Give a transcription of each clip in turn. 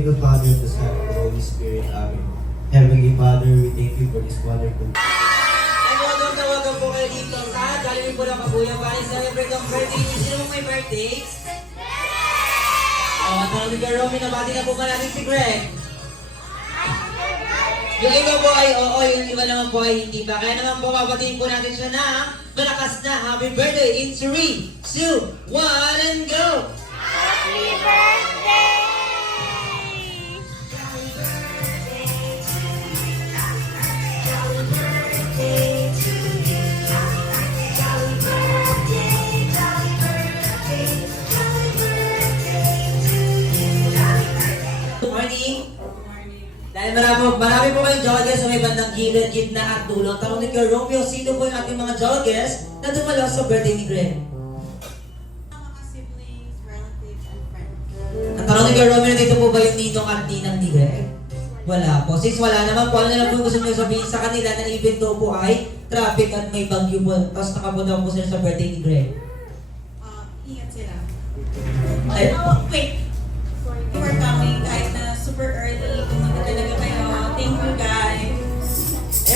name of the Father, the Son, and the Holy Spirit. Amen. Heavenly Father, we thank you for this wonderful. Ay, welcome po kayo dito sa Jollibee po ng Kabuyan para celebrate ang birthday niyo. Sino mo may birthday? Tanong ni Romy, nabati na po ba natin si Greg? Yung iba po ay oo, yung iba naman po ay hindi pa. Kaya naman po, babatiin po natin siya na malakas na happy birthday in 3, 2, 1, and go! Happy birthday! Good morning! Dahil marami po kayong joggers sa may bandang gilid, gitna at dulo. Tanong ni Kuya Romeo, sino po yung ating mga joggers na dumalo sa birthday ni Greg? Mga siblings, relatives, and friends. Ang tanong ni Kuya Romeo, dito po ba yung ninong at ninang ni Greg? Wala po. Since wala naman po, ano na lang po yung gusto nyo sabihin sa kanila na even though po ay traffic at may bagyo po. Tapos nakapunta po sila sa birthday ni Greg. Ingat sila. Ay, Wait. You are coming kahit na super early. Pumunta talaga kayo. Thank you, guys.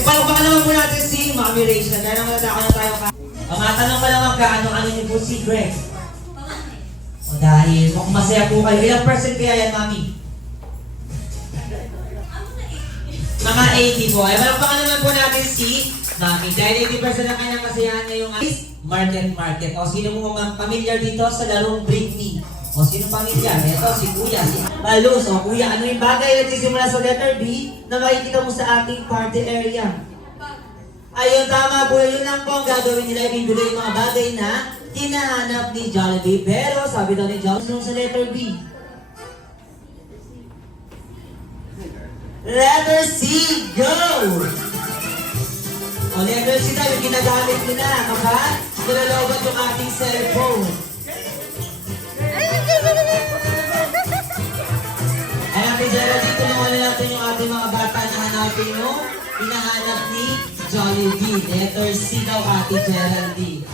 palakpakan naman po natin si Mami Rachel. Kaya naman nataka na tayo ka. Ang matanong ko lang ang kaano-ano niyo po si Greg. O dahil kung masaya po kayo, ilang percent kaya yan, Mami? Mga 80 po. Ay, palakpakan naman po natin si Mami. Dahil 80% na kayo ng kasayahan ngayong market. O sino mo mga pamilyar dito sa larong Britney? O sino pamilyar? Ito, si Kuya. Si Malus. O Kuya, ano yung bagay na sisimula sa letter B na makikita mo sa ating party area? Ayun, tama po. Yun lang po ang gagawin nila. Ibibigay yung mga bagay na hinahanap ni Jollibee. Pero sabi daw ni Jollibee sa letter B. Letter C, go! O letter C tayo, yung ginagamit nila kapag nilalobat yung ating cellphone. Ay, Ate Geraldine, tulungan natin yung ating mga bata na hanapin yung hinahanap ni Jollibee. Letter C daw, Ate Geraldine.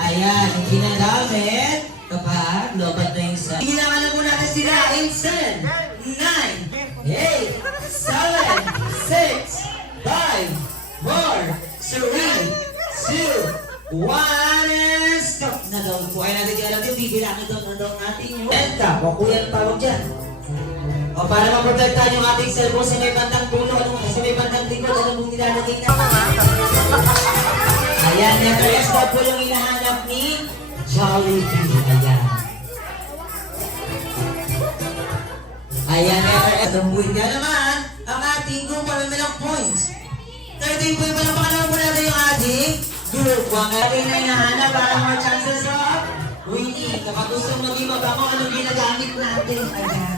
Ayan, yung ginagamit kapag lobat na yung cellphone. Ginagalan mo natin sila in 10, 9, 8, 7, 6, 5, 4, 3, 2, 1, and stop na daw po. Ay natin kaya natin, bibilangin daw natin yung benta. O kuya ang tawag dyan. O para maprotektahan yung ating cellphone sa may bandang puno, sa may bandang likod, ano mong nilalagay na. Ayan, letter S daw po yung hinahanap ni Jollibee. Ayan. Ayan, letter S. Ang buhay nga naman, ang ating group, marami lang points. 13 points pa lang, pakalaman po natin yung ating group. Huwag natin na hinahanap para more chances of winning. Kapag gusto maging mabango, anong ginagamit natin? Ayan.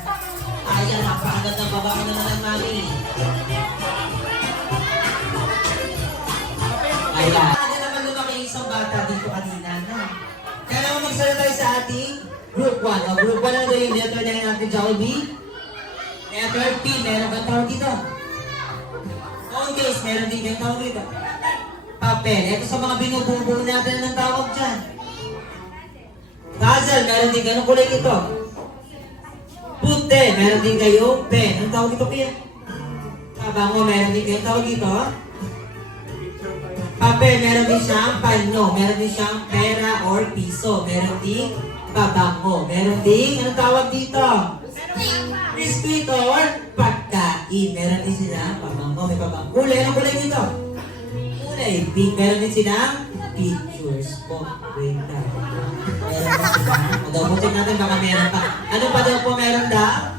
Ayan, napakagad ng babae na naman, Mami. Ayan. Ayan naman lumaki isang bata dito kanina, no? Kaya naman magsala tayo sa ating group 1. O, group 1 na ito yung letter na natin, Jollibee. Letter P, meron bang tawag dito? Phone case, meron din bang tawag dito? Papel. Ito sa mga binubuo natin ng tawag dyan. Puzzle, meron din ganun kulay ito. Puti, meron din kayo. Pen, anong tawag dito kaya? Kabango, meron din kayo tawag dito. Papel, meron din siyang panyo. Meron din siyang pera or piso. Meron din kabango. Meron din, anong tawag dito? Biscuit or pagkain. Meron din silang pabango. May pabango. Kulay, anong kulay nito? Kulay pink. Meron din silang pictures. Oh, wait lang. Meron pa silang. Magabutin natin baka meron pa. Ano pa daw po meron daw?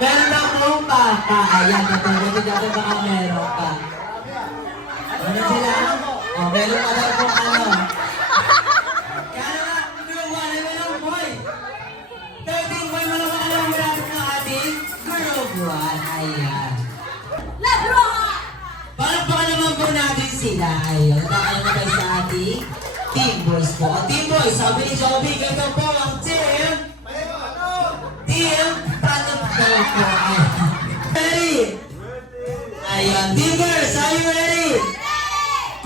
Meron daw po pa. Ayan, magabutin natin baka meron pa. Meron sila? Oh, meron pa daw po ano. Kaya nga, group 1 ay meron point. 13 point, walang alam grabe ng ating group 1. Ayan. Palakpakan naman po natin sila. Ayun, nakakala na tayo sa ating Team Boys po. O Team Boys, sabi ni Joby, ganito po ang team. Team Panagdal po. Ready? Ayun, Team Girls, are you ready?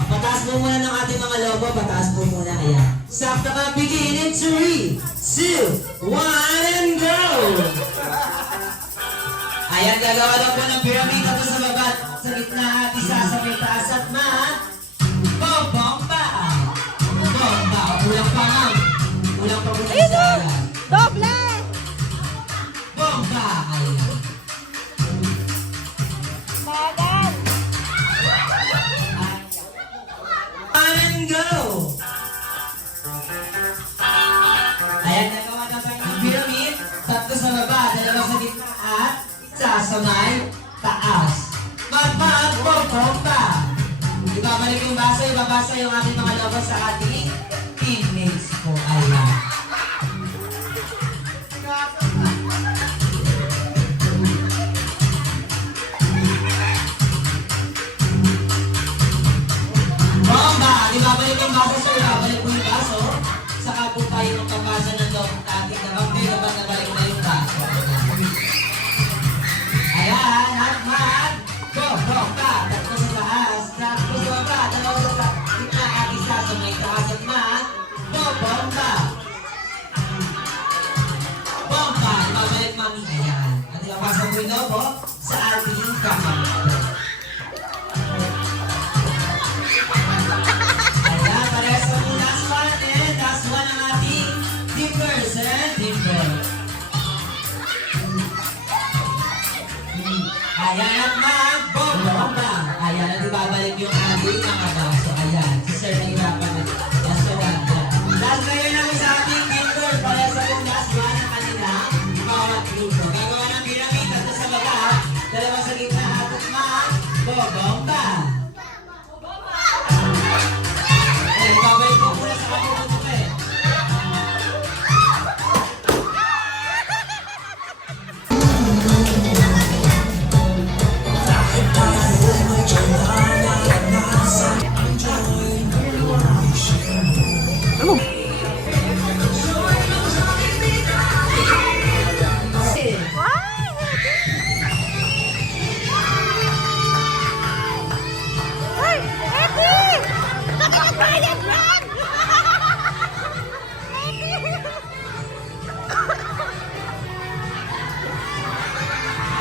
Pataas po muna ng ating mga logo. Pataas po muna. Ayan. Sakto ka, begin in 3, 2, 1, and go! Ayan, gagawa daw po ng pyramid dito sa baba sa gitna at isa sa may taas at bomba! Bomba! Kulang pa ma'am. Kulang pa po ng isa. Doble! Bomba! Ayan. Bagal! And go! Ayan, nagawa na tayo ng pyramid. Tatlo sa baba, dalawa sa gitna at isa sa may taas. Bomba! Ibabalik yung basa, ibabasa yung ating mga logo sa ating teammates po. Ayan. Bomba! Ibabalik yung baso, sir. Ibabalik po yung baso. Saka po tayo magpapasa ng loob ng ating nakapay kapag nabalik na yung baso. Ayan, at bomba! Tatlo sa taas, tatlo sa baba, dalawa sa taas, gitna at isa sa may taas at bomba! Bomba! Ibabalik mami. Ayan. At ibabasa po yung logo sa ating kamay. Ayan, parehas na po last one and last one ang ating timbers and timber. Ayan at bomba! Ayan at ibabalik yung ating mga baso. Ayan, si Sir na hirapan na. Last na ganda. Last na yun namin sa ating timber. Parehas na po last one ang kanila mga grupo. Gagawa ng pyramid at sa baba, dalawa sa gitna at bomba! Ayan, babalik po muna sa kapag po eh. Ay! Eddie! Nakakabayad lang!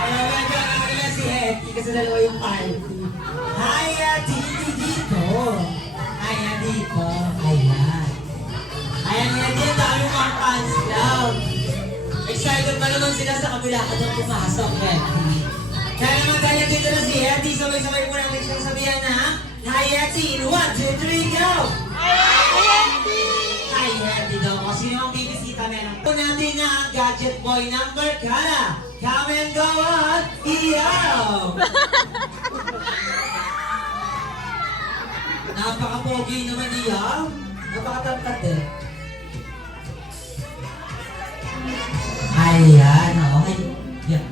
Ayan, gagawin na si Hetty kasi dalawa yung party. Hi, Hetty! Dito! Ayan, dito. Ayan. Ayan, Hetty, ang dami mga fans club. Excited pa naman sila sa kabila ka doon pumasok, Hetty. Kaya naman kaya dito na si Hetty, sabay-sabay po natin siyang sabihan na Hi, Hetty! In 1, 2, 3, go! Hi, Hetty daw. O sino ang bibisita meron? Po natin na ang gadget boy number Kala. Come and go on! Iyaw! Napaka-pogi naman iyaw. Napaka-tangkad eh. Ayan, okay. Yan.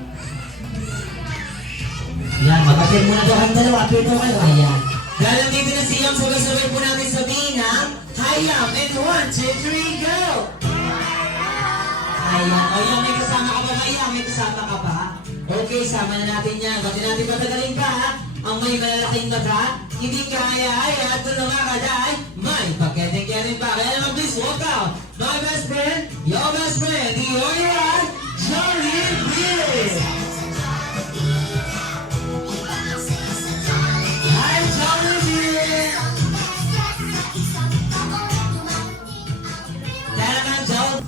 Yan, mag-appear muna daw ang dalawa. Appear daw kayo. Ayan. Dahil dito na si Yam, sabay-sabay po natin sabihin na Hi, Yam! And 1, 2, 3, go! Ayan. O Yam, may kasama ka ba ba? Yam, may kasama ka ba? Okay, sama na natin yan. Bakit natin patagalin pa? Ang may malalaking mata, hindi kaya ay at tulungan ka dahil may paketeng-keteng pa. Kaya naman please walk out. My best friend, your best friend, the only one, Jollibee! Hi, Jollibee! Kaya naman, Jollibee!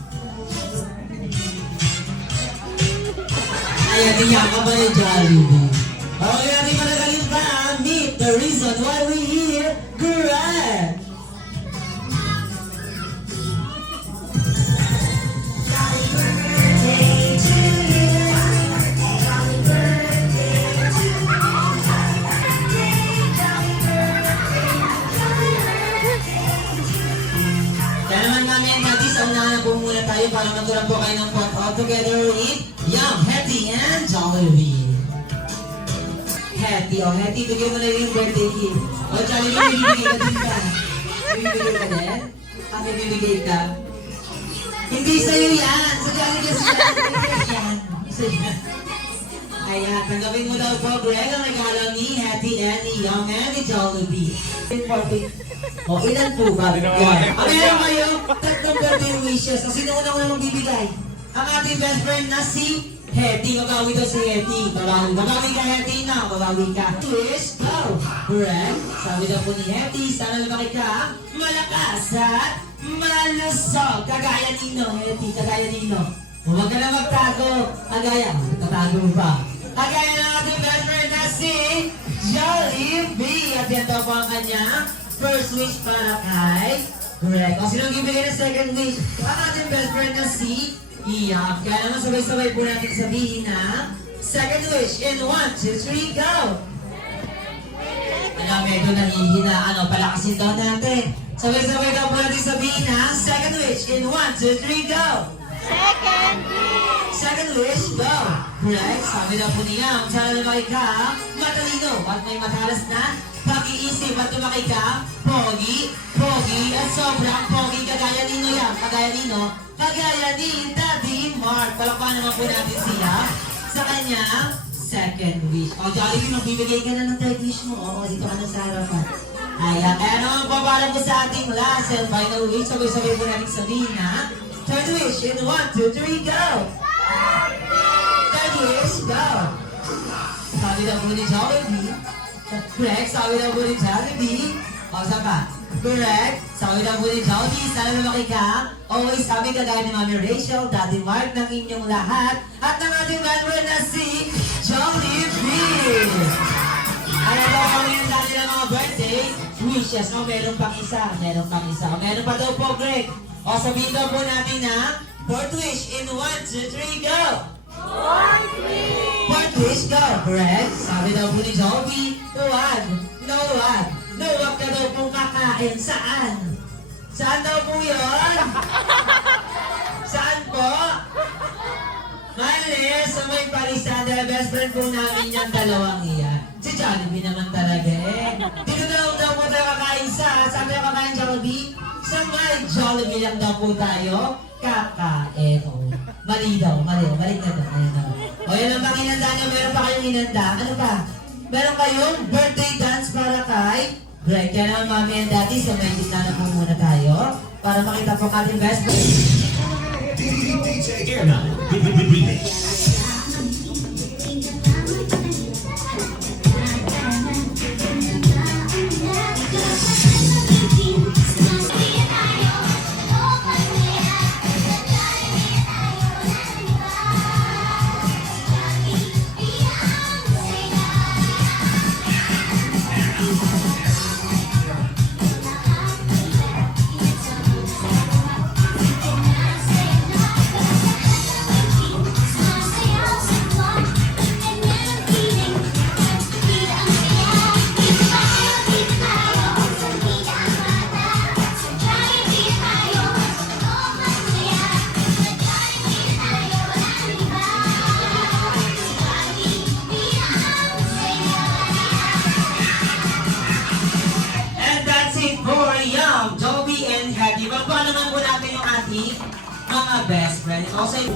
Ayan, niya ka ba ni Jollibee? Okay, natin panagalin pa. Meet the reason why we here. Correct! Kaya naman namin, Natis, unahan po muna tayo para magkaroon po kayo ng photo all together with Yum, Hetty, and Jollibee. Hetty, Hetty, bigyan mo na yung birthday gift. Jollibee, bibigay ka din ka. Bibigay ka din? Bakit bibigay ka? Hindi sa'yo yan! Sa Jollibee, yan. Sa'yo. Ayan, tanggapin mo daw po, Greg, ang regalo ni Hetty and ni Yum and ni Jollibee. Important. O, ilan po ba? Yan. Meron kayo tatlong birthday wishes. O, sino unang magbibigay? Ang ating best friend na si Hetty. Babawi daw si Hetty. Babawi ka, Hetty na. Babawi ka. Wish, go! Correct. Sabi daw po ni Hetty, sana lumaki ka malakas at malusog. Kagaya nino, Hetty. Kagaya nino. Huwag ka na magtago. Kagaya. Tatago mo pa. Kagaya ng ating best friend na si Jollibee. At yan daw po ang kanya first wish para kay Correct. O sino bibigay ng second wish? Ang ating best friend na si Iyak. Kaya naman sabay-sabay po natin sabihin na second wish in 1, 2, 3, go! Ano, medyo nangihina. Ano, palakasin daw natin. Sabay-sabay daw po natin sabihin na second wish in 1, 2, 3, go! Second wish. Second wish, go! Correct. Sabi daw po niya, sana lumaki ka matalino at may matalas na pag-iisip at lumaki ka pogi, at sobrang pogi. Kagaya nino yan. Kagaya nino. Kagaya ni Daddy Mark. Palakpakan naman po natin siya sa kanya second wish. O, Jollibee, magbibigay ka na ng third wish mo. Oo, dito ka na sa harapan. Ayan. Kaya naman papalam ko sa ating last and final wish. Sabay-sabay po natin sabihin na third wish in 1, 2, 3, go! Third wish, go! Sabi daw po ni Jollibee. Correct. Sabi daw po ni Jollibee. O, saan pa? Correct. Sabi daw po ni Jollibee, sana lumaki ka. Always sabi kagaya ni Mami Rachel, Daddy Mark, ng inyong lahat. At ng ating member na si Jollibee. Ano daw po yung dati ng mga birthday wishes? O, meron pang isa. Meron pang isa. O, meron pa daw po, Greg. O, sabihin daw po natin na fourth wish in 1, 2, 3, go! Fourth wish, go! Correct. Sabi daw po ni Jollibee, no, wag ka daw pong kakain. Saan? Saan daw po yun? Saan po? Mali, sa may parisan, dahil best friend po namin yung dalawang iyan. Si Jollibee naman talaga eh. Dito daw po tayo kakain saan tayo kakain, Jollibee? Sa may Jollibee lang daw po tayo kakain. O, mali daw, balik na daw. Ayan daw. O, yan ang pang inanda niyo, meron pa kayong inanda. Ano pa? Meron kayong birthday dance para kay Greg. Kaya naman, Mami and Daddy, sa may gitna na po muna tayo para makita po ang ating best friend. DJ Airman, remix. Jollibee and Hetty. Magpa naman po natin yung ating mga best friend. Also, 2,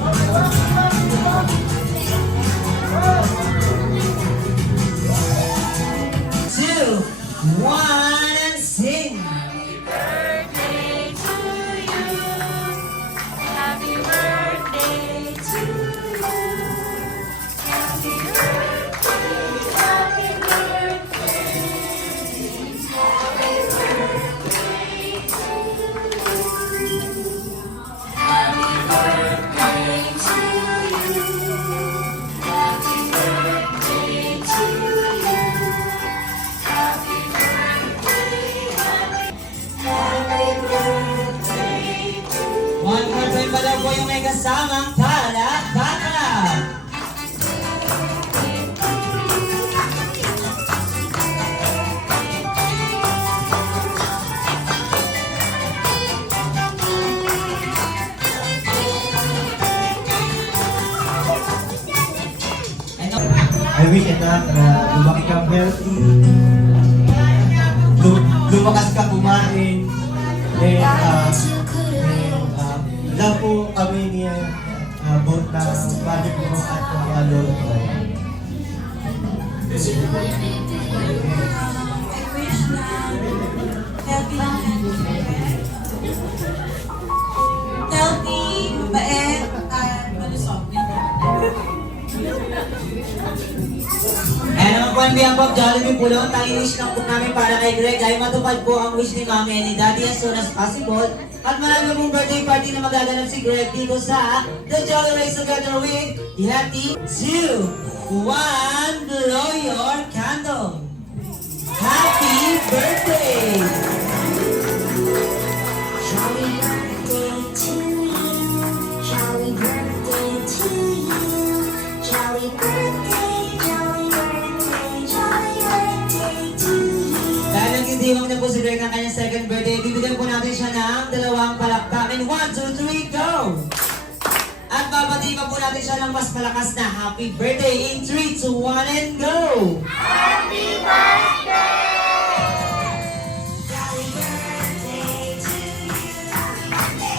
1, and sing! Happy birthday to you. Happy birthday to you. Happy birthday, happy birthday. Happy birthday to you. Happy birthday to you. Happy birthday to you. Happy birthday, happy birthday to you. One more time pa daw po yung may kasamang palakpakan. I wish enough na lumaki kang healthy, lumakas ka kumain, love po kami ni both na father ko at mga lolo ko. I wish na Healthy lang yan. Healthy, mabait, at malusog. Ayan naman po ang biyang Bob Jollibee Pulong. Tayong wish lang po namin para kay Greg ay matupad po ang wish ni Mami and ni Daddy as soon as possible. At marami pong birthday party na magaganap si Greg dito sa The Jolly Race Together with Happy 2, 1, blow your candle. Happy birthday! Jolly birthday to you. Jolly birthday to you. Jolly birthday, jolly birthday, jolly birthday to you. Dahil nagdidiwang na po si Greg ng kanyang second birthday, bibigyan po natin siya ng 2 palakpakin. 1, 2, 3, go! At babati pa po natin siya ng mas malakas na happy birthday in 3, 2, 1, and go! Happy birthday! Jolly birthday to you.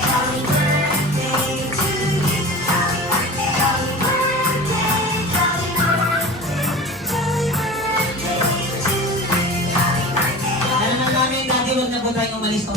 Jolly birthday to you. Jolly birthday, jolly birthday, jolly birthday, jolly birthday to you. Jolly birthday. Alam na namin, dati huwag na po tayong umalis pag